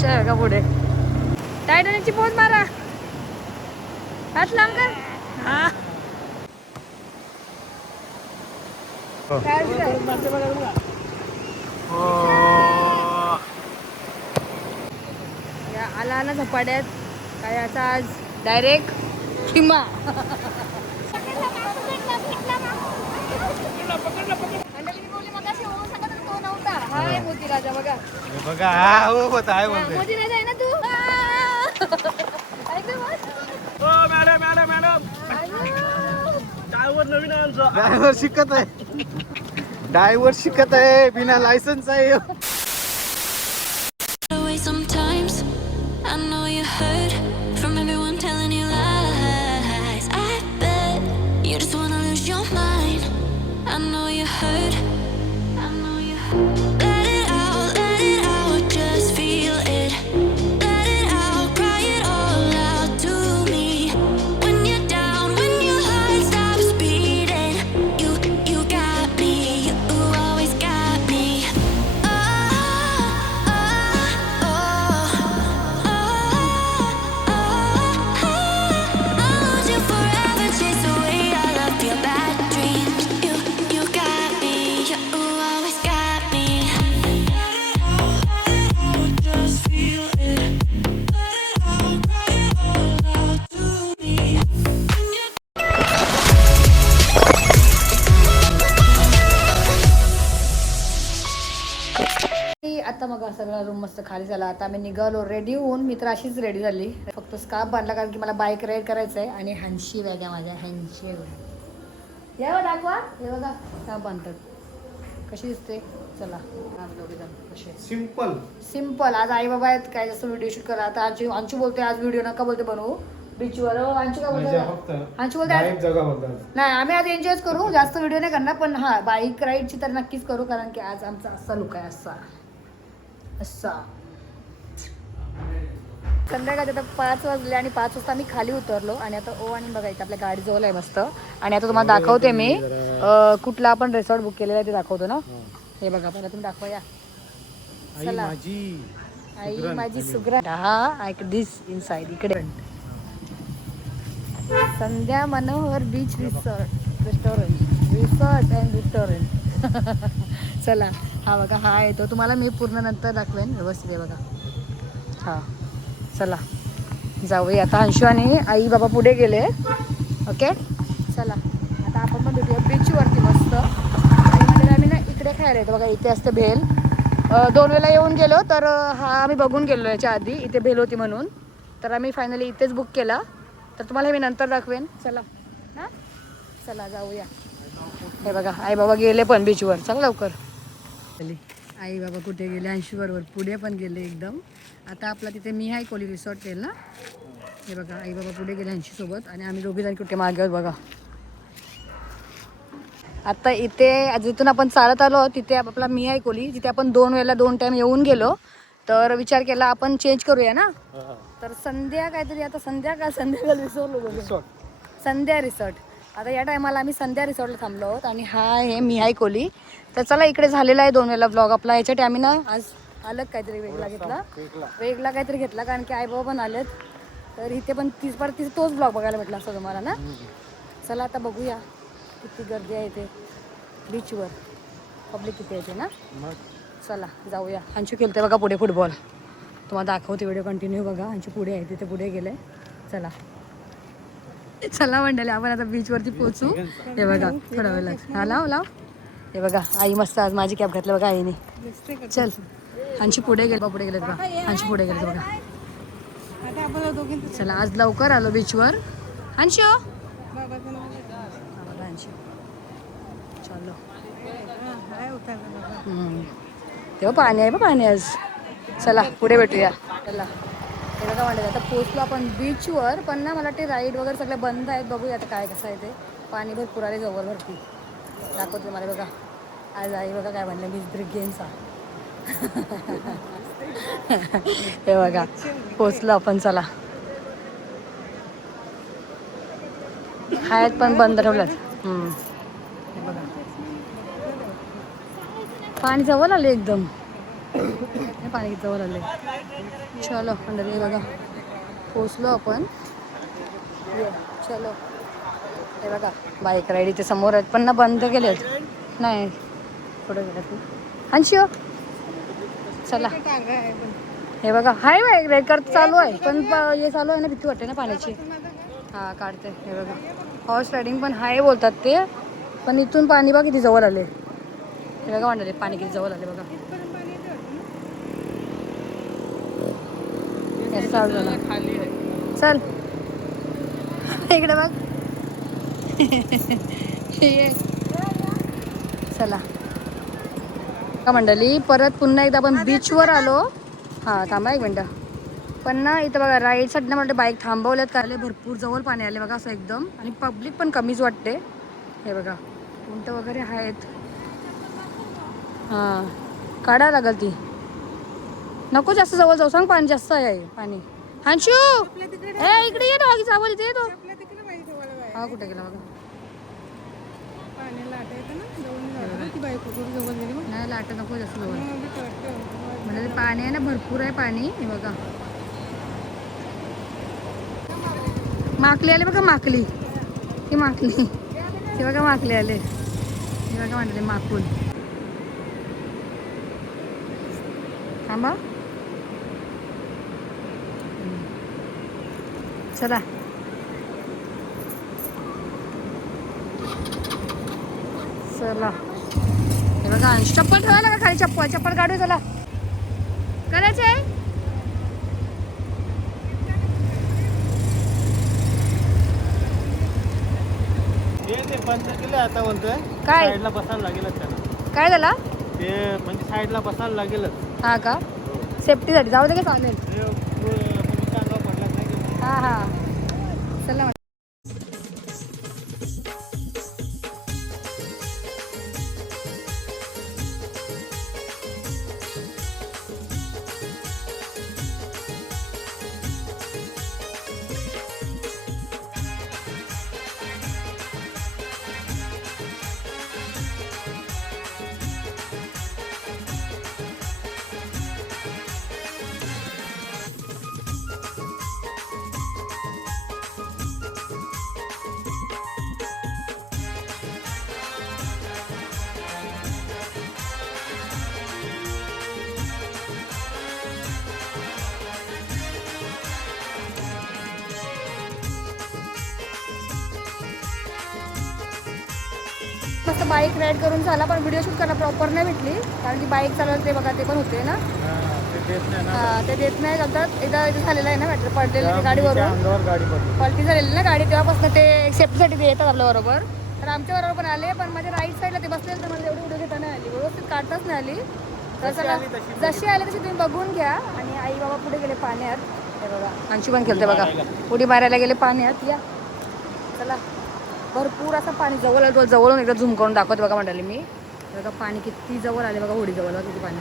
रिक्षा आहे का पुढे. टायटॅनिकची पोज मारा, हात लांब कर. हा आला ना झपाट्यात काय आता आज डायरेक्ट किमा. मोतीराजा बघा बघा हा हो होता आहे बोलते. मोतीराजा आहे ना तू. मॅडम मॅडम मॅडम ड्रायव्हर नवीन आहे आमचा. ड्रायव्हर शिकत आहे, ड्रायव्हर शिकत आहे, बिना लायसन्स आहे. Sometimes I know you heard from everyone telling you lies. I bet you just wanna lose your mind. I know you heard. I know you heard. Let it out, just feel it. Let it out, cry it all out to me. When you're down, when your heart stops beating, you got me, you always got me. आता मग सगळा room मस्त खाली झाला. आता आम्ही निघालो ready होऊन. मी तर अशीच रेडी झाली, फक्त स्कार्फ बांधला कारण की मला बाईक राईड करायचं आहे. आणि हंशी बॅग आहे माझ्या, हंशी या दाखवा. हे बघा स्कार्फ बांधतात, कशी दिसते. चला आज दोघेजण कसे सिंपल सिंपल. आज आई बाबा आहेत, काय जास्त व्हिडिओ शूट करा. आता अंशू बोलते आज व्हिडिओ नका बोलते बनवू बीचवर. अंशू काय बोलतो, अंशू बोलते नाही आम्ही आज एन्जॉयच करू, जास्त व्हिडिओ नाही करणार. पण हा बाईक राईडची तर नक्कीच करू, कारण की आज आमचा असा लुक आहे, असा असा. संध्याकाळी आता 5 वाजले आणि 5 वाजता आम्ही खाली उतरलो. आणि आता आणि बघायचं आपल्या गाडी जवळ आहे मस्त. आणि आता तुम्हाला दाखवते मी कुठला आपण रिसॉर्ट बुक केलेला आहे ते दाखवतो ना. हे बघा पहिला तुम्ही दाखवा या. चला आई माझी सुग्रण. हा ऐक दिस इनसाइड इकडे Sandhya Manohar beach resort and restaurant. चला हा बघा हा येतो, तुम्हाला मी पूर्ण नंतर दाखवेन व्यवस्थित आहे बघा. हा चला जाऊया आता. अंशू आणि आई बाबा पुढे गेले. ओके चला आता आपण पण भेटूया बीचवरती मस्त. आणि म्हणजे आम्ही ना इकडे खायला येतो बघा, इथे असते भेल. 2 वेळेला येऊन गेलो तर हा आम्ही बघून गेलो याच्या आधी, इथे भेल होती म्हणून. तर आम्ही फायनली इथेच बुक केला, तर तुम्हाला मी नंतर दाखवेन. चला हां चला जाऊया. हे बघा आई बाबा गेले पण बीचवर. चला लवकर. आई बाबा कुठे गेले, अंशू बरोबर पुढे पण गेले एकदम. आता आपला तिथे मी हाय कोली रिसॉर्ट केलं ना. हे बघा आई बाबा पुढे गेले अंशू सोबत आणि आम्ही दोघे जण कुठे मागे आहोत बघा. आता इथे जिथून आपण चालत आलो तिथे आपला मी हाय कोली, जिथे आपण 2 वेळेला 2 टाइम येऊन गेलो. तर विचार केला आपण चेंज करूया ना. तर संध्या काहीतरी आता संध्याकाळ रिसॉर्ट संध्या रिसॉर्ट. आता या टायमाला आम्ही संध्या रिसॉर्टला थांबलो आहोत. आणि हा आहे मी हाय कोली. तर चला इकडे झालेला आहे 2 वेळेला ब्लॉग आपला. याच्यासाठी आम्ही ना आज अलग काहीतरी वेगळा काहीतरी घेतला, कारण की आई बाबा पण आलेत. तर इथे पण तिथे तोच ब्लॉग बघायला भेटला असं तुम्हाला ना. चला आता बघूया किती गर्दी आहे इथे बीचवर, पब्लिक किती आहे ते ना. चला जाऊया. अंशू खेळते बघा पुढे फुटबॉल, तुम्हाला दाखवते व्हिडिओ कंटिन्यू बघा. अंशू पुढे आहे, तिथे पुढे गेले. चला चला मंडळी आपण आता बीचवरती पोहोचू. हे बघा थोडा वेळ लागेल. हा लाव. हे बघा आई मस्त आज माझी कॅब घातली बघा आईने. चल अंशू पुढे गेले बघा. अंशू पुढे गेले बघा. चला आज लवकर आलो बीचवर. अंशू अंशू चलो. तेव्हा पाणी आहे पाणी आज. चला पुढे भेटूया. चला हे बघा म्हणतात आता पोचलो आपण बीचवर. पण ना मला वाटते राईड वगैरे सगळे बंद आहेत. बघूया आता काय कसं आहे ते. पाणी भरपूर आले जवळ भरती दाखवते मला बघा. आज आई बघा काय म्हणलं बीच ब्रेक गेमचा. हे बघा पोचलो आपण. चला आहेत पण बंद ठेवल्यात. हे बघा पाणी जवळ आले एकदम. हे पाणी किती जवळ आले. चलो मंडळी बघा पोचलो आपण. चलो हे बघा बाईक राईड इथे समोर आहेत पण ना बंद केलेत. नाही पुढे गेल्यात अंशिओ. चला हे बघा हाय बाईक राईड करत चालू आहे पण हे चालू आहे ना भीती वाटते ना पाण्याची. हा काढते हे बघा हॉर्स रायडिंग पण हाय बोलतात ते पण इथून पाणी बघा किती जवळ आले. हे बघा म्हणले पाणी किती जवळ आले बघा. चालू झालं चल इकडे बघ. चला का मंडळी परत पुन्हा एकदा आपण बीचवर आलो. हां थांबा एक मिनटं. पण ना इथं बघा राईडसाठी ना म्हणते बाईक थांबवल्यात काले भरपूर जवळ पाणी आले बघा असं एकदम आणि पब्लिक पण कमीच वाटते. हे बघा उंट वगैरे आहेत. हां काढायला लागल ती नको जास्त जवळ जाऊ सांग पाणी जास्त आहे पाणी. हांशू ए इकडे ये ना आगीच आवाज येते तो. हा कुठे गेला बघा. नाही लाट नको जास्त जवळ म्हणजे पाणी आहे ना भरपूर आहे पाणी. हे बघा माकली आले बघा माकली. ही माकली हे बघा माकली आले. हे बघा म्हणले माकूल. थांबा चला चला. हे बघा चप्पल ठेवायला का खाली. चप्पल काढू चला करायचं आहे. बंद केलं आता म्हणतोय काय साईडला बसायला लागेलच त्याला. काय झाला ते म्हणजे साईडला बसायला लागेलच. हा का सेफ्टीसाठी जाऊ दे का चालेल. पडला नाही. हा हा चला मस्त बाईक राईड करून झाला पण व्हिडिओ शूट करायला प्रॉपर नाही भेटली कारण की बाईक चालवत ते बघा ते पण होते ना. ते देत नाही करतात. एकदा इथे झालेलं आहे ना मॅटर पडलेलं ते गाडीवरून पलटी झालेली ना गाडी तेव्हापासून ते सेफ्टीसाठी ते येतात आपल्याबरोबर. तर आमच्या बरोबर पण आले पण माझ्या राईट साईडला ते बसलेले तर मला एवढी व्हिडिओ घेता नाही आली व्यवस्थित काढताच नाही आली. तर चला जशी आली तशी तुम्ही बघून घ्या. आणि आई बाबा पुढे गेले पाण्यात. हे बघा अंशी पण खेळते बघा उडी मारायला गेले पाण्यात. या चला भरपूर असं पाणी जवळ आलं. जवळून एकदा झूम करून दाखवते बघा म्हणाले मी. बघा पाणी किती जवळ आले बघा होडी जवळ किती पाणी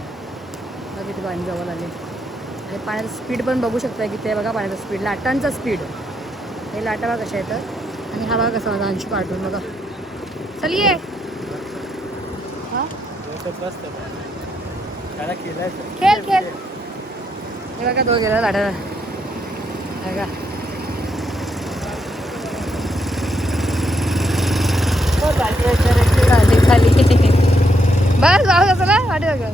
बघा किती पाणी जवळ आले. आणि पाण्याचं स्पीड पण बघू शकता किती आहे बघा पाण्याचा स्पीड लाटांचा स्पीड. हे लाटा बघा कशा येतात आणि हा बघा कसा माझा अंशी पाठवून बघा. चल ये हां खेळ खेळ. हे बघा तो गेला लाटा बघा. खाली बस जाऊ चला वाटे बघा.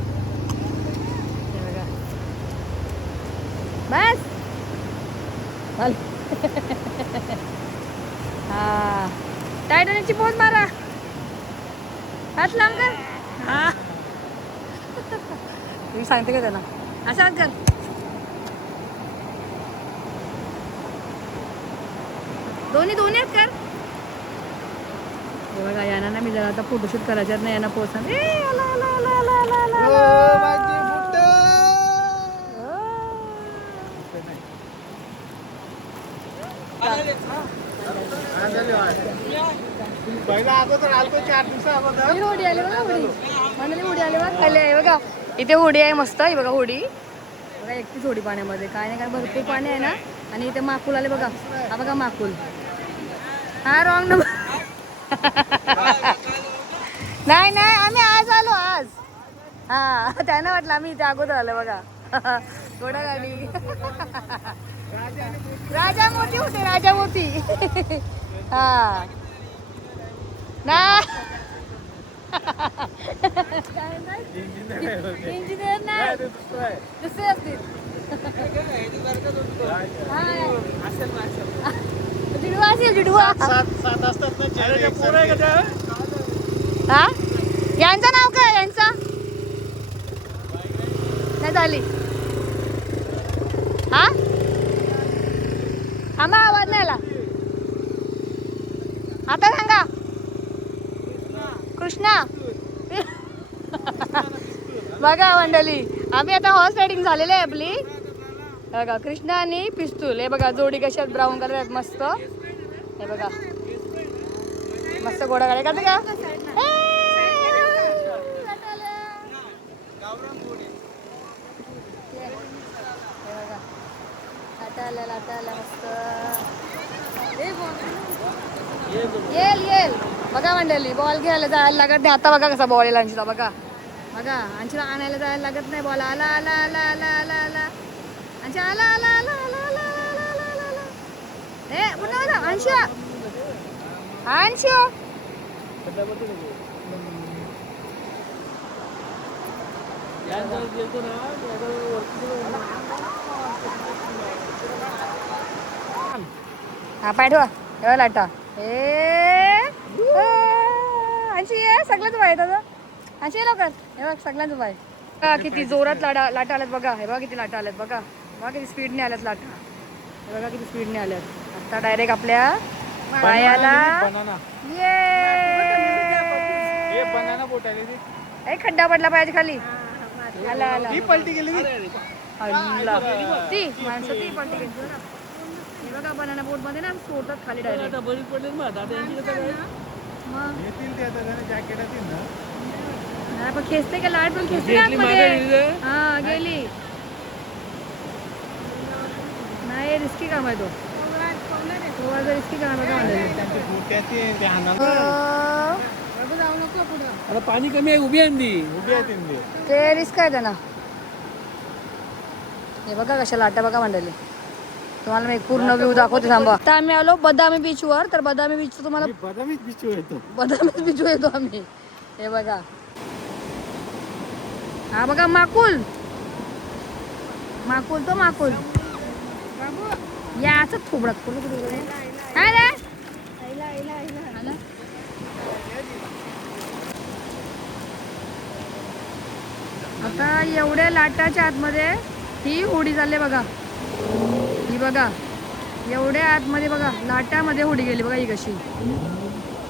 बस हा टायटॅनिकची पोज मारा. हात लांब कर. हा तुम्ही सांगते का त्याला असं हात कर. दोन्ही दोन्ही हात कर. हे बघा यांना ना मी जरा आता फोटोशूट करायच्यात ना यांना पोचणार. होडी आली बघा होडी म्हणाली होडी आली बघा खाली आहे बघा. इथे होडी आहे मस्त आहे बघा होडी बघा एकटीच होडी पाण्यामध्ये काय नाही काय भरपूर पाणी आहे ना. आणि इथे माकुल आले बघा. हा बघा माकुल. हा रॉंग नंबर नाही नाही आम्ही आज आलो आज हा त्यांना वाटलं आम्ही इथे अगोदर आलो बघा. घोडा गाडी. राजा मोती होते राजा मोती. हा ना. इंजिनियर नाही दुसरे असतील. जिडवा असेल जिडवा. सात असतात ना. हा यांचं नाव काय यांचा नाही झाली. हा आम्हा आवाज नाही आला. आता सांगा. कृष्णा. बघा मंडळी आम्ही आता हॉर्स रायडिंग झालेली आहे आपली. बघा कृष्णा आणि पिस्तूल हे बघा जोडी कशी आहेत ब्राऊन कलर आहेत मस्त. हे बघा मस्त घोडा गाडी करते का. येल येल बघा मंडळी बॉल घ्यायला जायला लागत नाही. आता बघा कसा बॉल येईल अंशीला. बघा बघा अंशीला आणायला जायला लागत नाही. बॉल आला आला आला आला आला आला अंशी आला आला आला आला आला आला आला आला. ए पुन्हा बघा अंशा अंशा. हा पाय ठेवा एवढा लाटा. अंशी ये सगळ्याच पाय दादा. अंशी ये लवकर. हे बघ सगळ्यांच पाय. किती जोरात लाटा आल्यात बघा. हे बघा किती लाटा आल्यात बघा. बघा किती स्पीडने आल्यात लाटा. हे बघा किती स्पीडने आल्यात. आता डायरेक्ट आपल्या पायाला ये बनाना बोट आली एक खड्डा पडला पायाच्या खाली. आला आला ती पलटी गेली ती माणसं ती पलटी गेली. हे बघा बनाना बोट मध्ये ना सोडतात खाली डायरेक्ट. मग पण खेचते का लाट पण खेचते आतमध्ये. हा गेली नाही रिस्की काम आहे तो. रिस्की काम आहे आता पाणी कमी आहे. उभी आहे ते रिस्क आहे त्यांना. हे बघा कशा लाटा बघा मंडळी. तुम्हाला मी एक पूर्ण व्ह्यू दाखवते थांबा. आता आम्ही आलो बदामी बीच वर. तर बदामी बीच तुम्हाला बदामीच बीचवर येतो. बदामीच बीच वर येतो आम्ही. हे बघा हा बघा माकुल माकुल तो माकुल याच थोबडत कुठे कुठे आता एवढ्या लाटाच्या आतमध्ये ही होडी चालली बघा. ही बघा एवढ्या आतमध्ये बघा लाटामध्ये होडी गेली बघा. ही कशी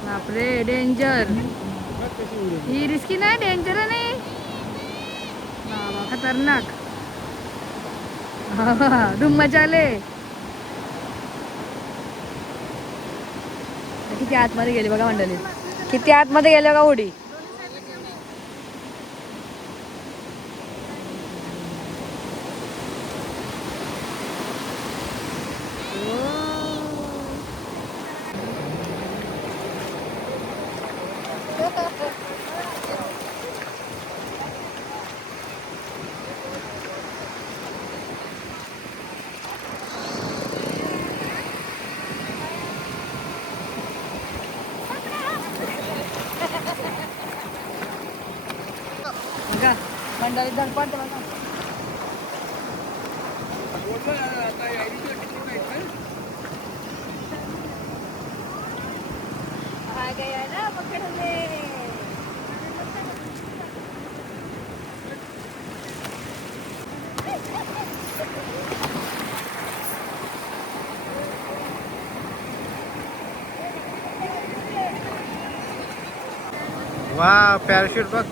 बापरे डेंजर. ही रिस्की नाही डेंजर नाही बाबा खतरनाक. धूम मचाले. किती आतमध्ये गेली बघा मंडळी. किती आतमध्ये गेले बघा होडी. बघा मंडळी धडपड बघा. आ गया ना पकडले. वा पॅराशूट बघ.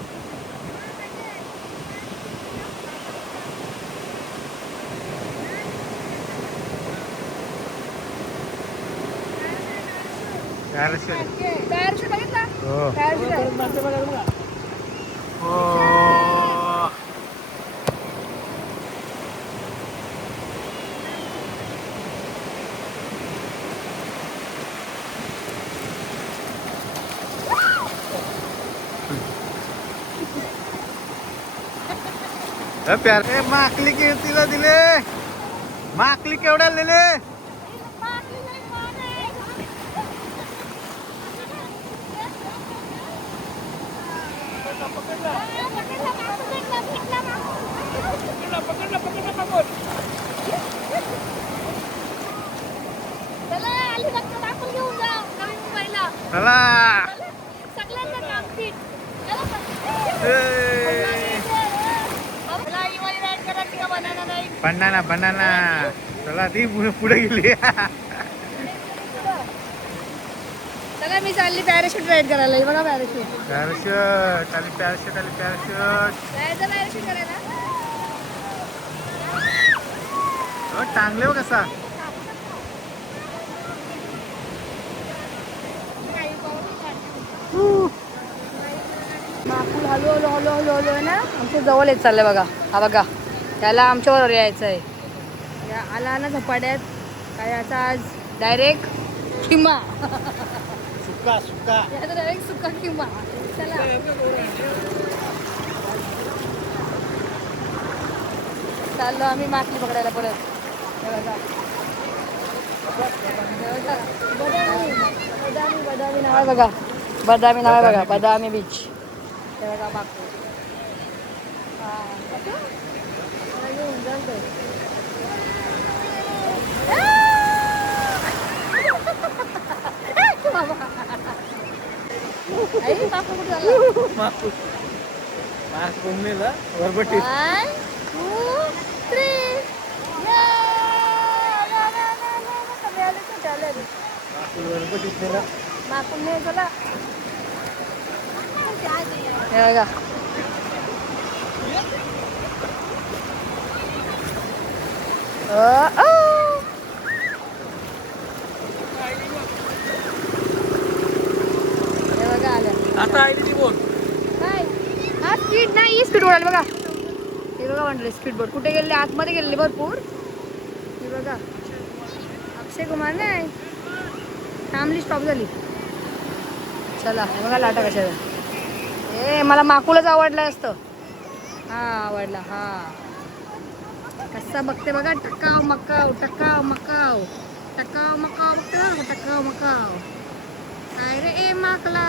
पॅराशूट बघितला. प्यारे माकली कितीला दिले? माकली केवढ्याला दिले? चला बनाना बनाना. चला ती पुढे गेली. चला मी चालली पॅराशूट राईड करायला. हे बघा पॅराशूट. पॅराशूट आली पॅराशूट आली पॅराशूट. जायचं पॅराशूट करायला. टांगले हो कसा. माकूल हलू हलू हलू हलू हलू आहे ना आमच्या जवळ येत चाललंय बघा. हा बघा त्याला आमच्यावर यायचं आहे. आला ना झपाट्यात काय याचा आज डायरेक्ट खिमा. सुका सुका डायरेक्ट सुका खिमा. चला चाललो आम्ही माकली पकडायला परत. हे बघा बदामी बदामी बदामी नाव आहे बघा. बदामी नाव आहे बघा. बदामी बीच. हे बघा माकू. वरबटी. माकून नाही चला. हे बघा आता आली बोल. काय हा स्पीड नाही स्पीड बोर्ड आली बघा. हे बघा म्हणले स्पीड बोर्ड कुठे गेले. आतमध्ये गेले भरपूर. हे बघा अक्षय कुमार नाही फॅमिली स्टॉप झाली. चला हे बघा लाटा कशा. ए मला माकूलच आवडलं असतं. हा आवडला. हा कसा बघते बघा. टकाव मकाव टकाव मकाव टकाव मकाव टकाव मकाव. काय रे ए माकला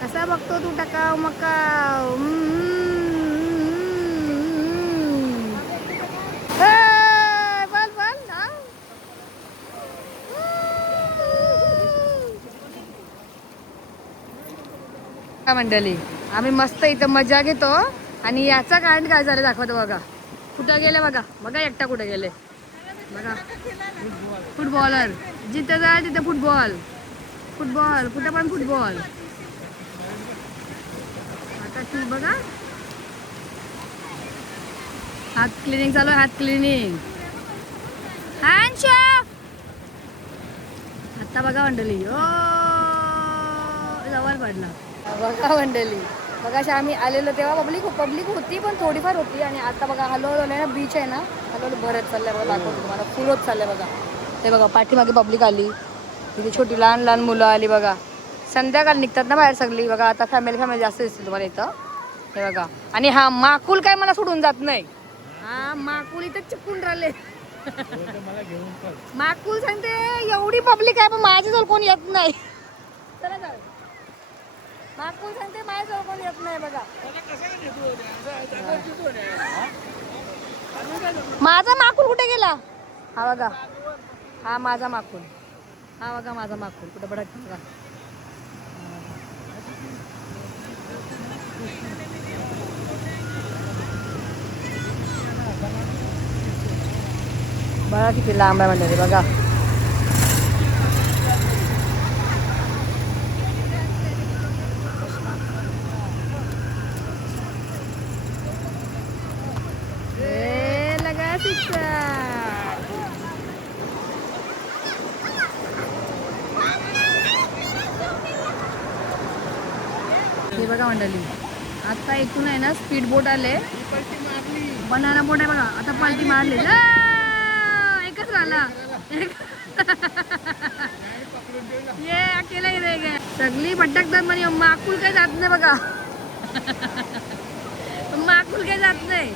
कसा बघतो तू टकाव मकाव. बोल बोल ना. मंडळी आम्ही मस्त इथं मजा घेतो आणि याचा कांड काय झालं दाखवतो बघा. कुठं गेले बघा. बघा एकटा कुठे गेले बघा. फुटबॉलर जिथे जाय तिथे फुटबॉल फुटबॉल कुठे पण फुटबॉल. आता तू बघा हात क्लिनिंग चालू आहे. हात क्लिनिंग हँड आता बघा मंडळी. ओ जवळ पडला बघा मंडळी. बघा आम्ही आलेलो तेव्हा पब्लिक होती पण थोडीफार होती. आणि आता बघा हळूहळू ना बीच आहे ना हळूहळू बरंच चाललंय बघा. दाखवतो तुम्हाला फुल होत चाललंय बघा. ते बघा पाठीमागे पब्लिक आली. तिथे छोटी लहान लहान मुलं आली बघा. संध्याकाळी निघतात ना बाहेर सगळी बघा. आता फॅमिली जास्त दिसते तुम्हाला इथं. हे बघा आणि हा माकूल काय मला सोडून जात नाही. हा माकूल इथं चिपकून राहिले. माकूल सांगते एवढी पब्लिक आहे पण माझ्याजवळ कोण येत नाही. चला जाऊ. माकूल सांगते माझ्याजवळ कोण येत नाही बघा. माझा माकूल कुठे गेला. हा बघा हा माझा माकूल. हा बघा माझा माकूल कुठे भडकतो बघा. बघा किती लांब आहे म्हणजे बघा. लगा हे बघा मंडळी आता इथून आहे ना स्पीड बोट आले. बनाना बोट आहे बघा. आता पलटी मारली. एकच राहिला. ये अकेला ही रह गया. सगळी भटकतात म्हणजे माकूल काही जात नाही बघा. माकूल बिलकुल काही जात नाही.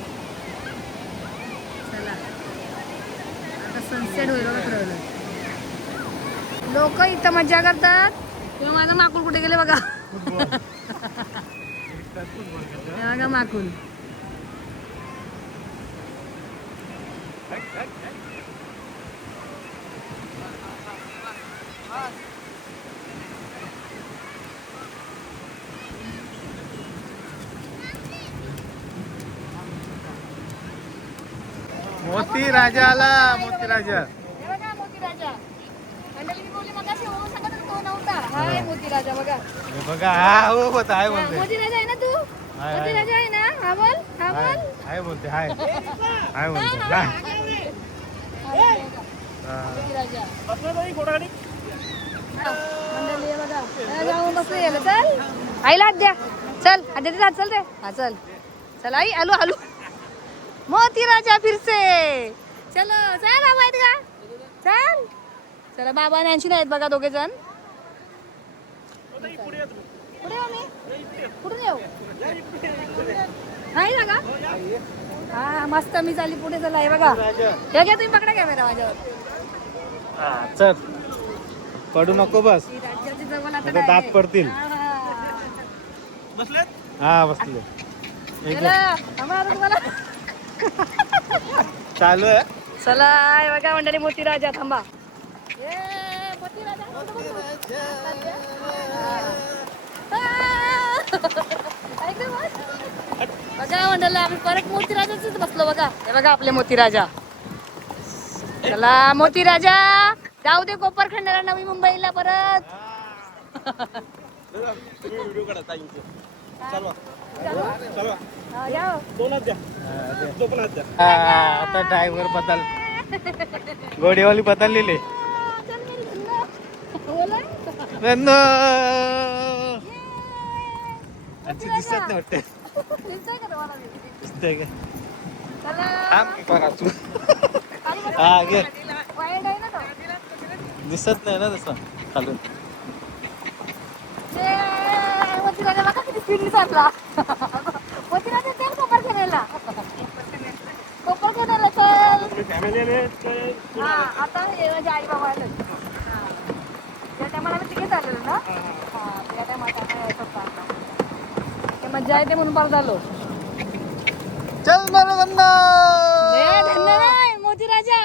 चला आता सनसेट होईल बघा थोड्या वेळात. लोक इथं मजा करतात. तेव्हा माझं माकुल कुठे गेले बघा. हे बघा माकुल. मोती राजा आला. मोती राजा. हे बघा मोती राजा. मंडळी बोलली मगाशी हो सांगत होता तो नव्हता. हाय मोती राजा बघा. हे बघा हा हो होत आहे बोलते. मोती राजा आहे ना तू? हाय, मोती हाय. राजा आहे ना? हा बोल. हा बोल. हाय बोलते हाय हाय बोलते हा, हाय. हा, मोती राजा. हा, मंडळी हे बघा. हा, जाऊन बसू गेलं. चल आईला हात द्या. चल हात देते हात. चल रे. हा चल. चल आई आलू आलू. मोती राजा फिरसे. चलो चल बाबा आहेत का? चल चला बाबा आणि आणशी नाहीत बघा दोघे जण. पुढे येऊ मी? कुठून येऊ? नाही ना का? हा मस्त मी चालली पुढे. चला हे बघा. हे घ्या तुम्ही पकडा कॅमेरा माझ्यावर. हा, चल पडू नको बस. ही राज्याची जवळ आता आता दात direct. पडतील. हा. हा बसले. चला, थांबा आता तुम्हाला. चालू आहे. चला हे बघा मंडळी मोती राजा. थांबा. ए, मोती राजा. ऐकलं बघ. बघा मंडळी आम्ही परत मोती राजाच बसलो बघा. हे बघा आपले मोती राजा. चला मोती राजा जाऊ दे कोपर खंडाला नवी मुंबईला परत. हा, या. आता ड्रायव्हर बदल. गोडेवाली बदललेले. चल मेरी धन्ना. बोला. आजी दिसत नाही वाटते. दिसतंय का तुम्हाला मी? दिसतंय का? चला. थांब की बघा तू. खाली बघा. हा घे. वाईट आहे ना तो. दिसत नाही ना तसं खालून. मोतीराजा बघा किती स्पीडली चालला. मोतीराजा चल कोपर खेळायला. कोपर खेळायला चल. हा आता हे माझे आई बाबा आले. त्या टायमाला आम्ही तिघे चाललेलो ना. हा त्या टायमाला आम्हाला यायचं होतं. ते मज्जा येते म्हणून परत आलो. चल मेरे गन्ना. ए, धन्ना नाही मोतीराजा.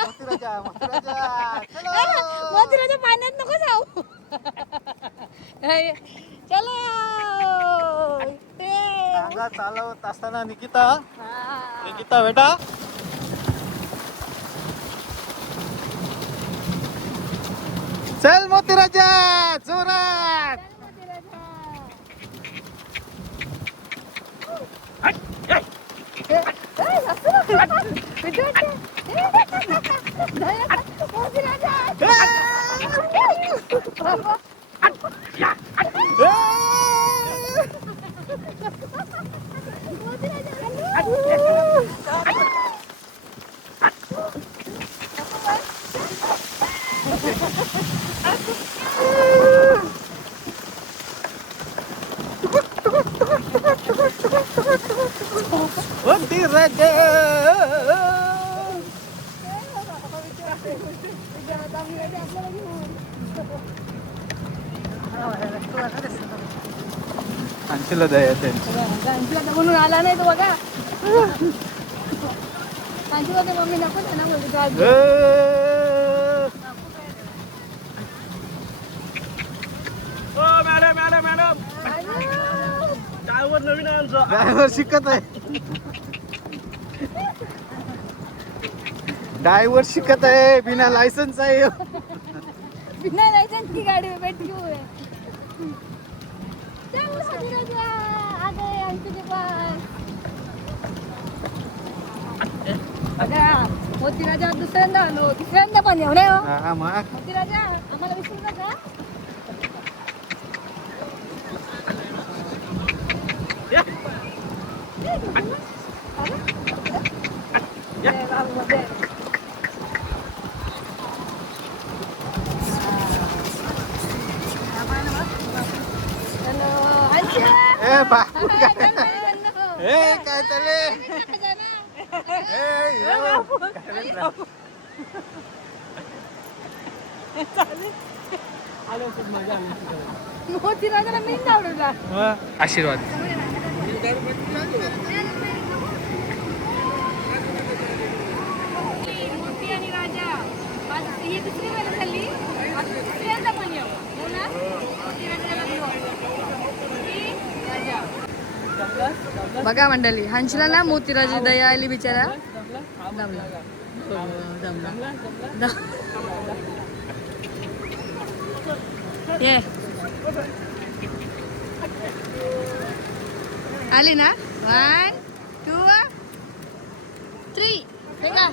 मोतीराजा पाण्यात नको जाऊ. नाही. चलो सांगा चालवत असताना निकिता. हा. निकिता बेटा. चल मोती राजा जोरात. चल मोतीराजा. मोती राजा. आणशीला दया त्यांची. गांजीला म्हणून आला नाही तो बघा. गांजी बघा मम्मी नको ना बोलते गांजी. मॅडम मॅडम मॅडम ड्रायव्हर नवीन आहे आमचा. ड्रायव्हर शिकत आहे. ड्रायव्हर शिकत आहे. बिना लायसन्स आहे. बिना लायसेंस की गाड़ी में बैठी हुई है. चल मोतीराजा आ गए हम तुझे पास. बघा मोतीराजा दुसऱ्यांदा आलो. तिसऱ्यांदा पण येऊ नये हो. हा मग मोतीराजा आम्हाला विसरू नका. जय बाबू जय. ए बा ए काय काय चालले मोतीराजाला मी आवडला. आशीर्वाद. मोती आणि राजा ही दुसरी वेळ झाली. दुसऱ्यांदा पण येऊ हो ना. मोतीराजाला मी राजा. बघा मंडळी, हंसला ना मोतीराजी दया आली बिचारा. दमला. ये आली ना. 1 2 3 फेका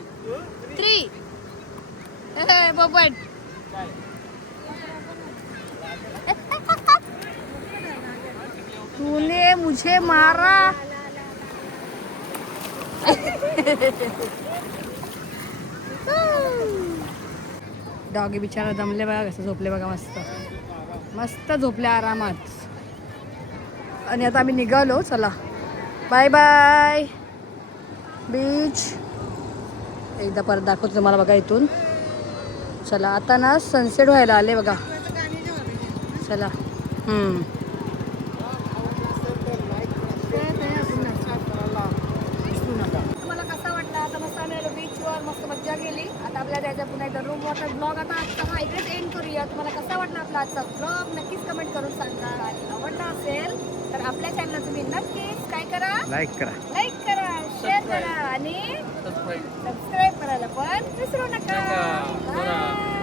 3 पोपट. तूने मुझे मारा. डॉगी बिचारा दमले बघा, कसं झोपले बघा. मस्त मस्त झोपले आरामात. आणि आता आम्ही निघालो. चला बाय बाय बीच. एकदा परत दाखवतो तुम्हाला बघा इथून. चला आता ना सनसेट व्हायला आले बघा. चला तुम्हाला कसा वाटला? आता मस्त आम्ही आलो बीचवर, मस्त मज्जा केली. आता आपल्याला जायचं पुन्हा एकदा रूम वॉटर ब्लॉग. आता आजचा हा इकडेच एंड करूया. तुम्हाला कसा वाटला आपला आजचा ब्लॉग नक्कीच कमेंट करून सांगा. आणि आवडला असेल तर आपल्या चॅनलला तुम्ही नक्कीच काय करा, लाईक करा, शेअर करा आणि सबस्क्राईब करायला पण विसरू नका. बाय.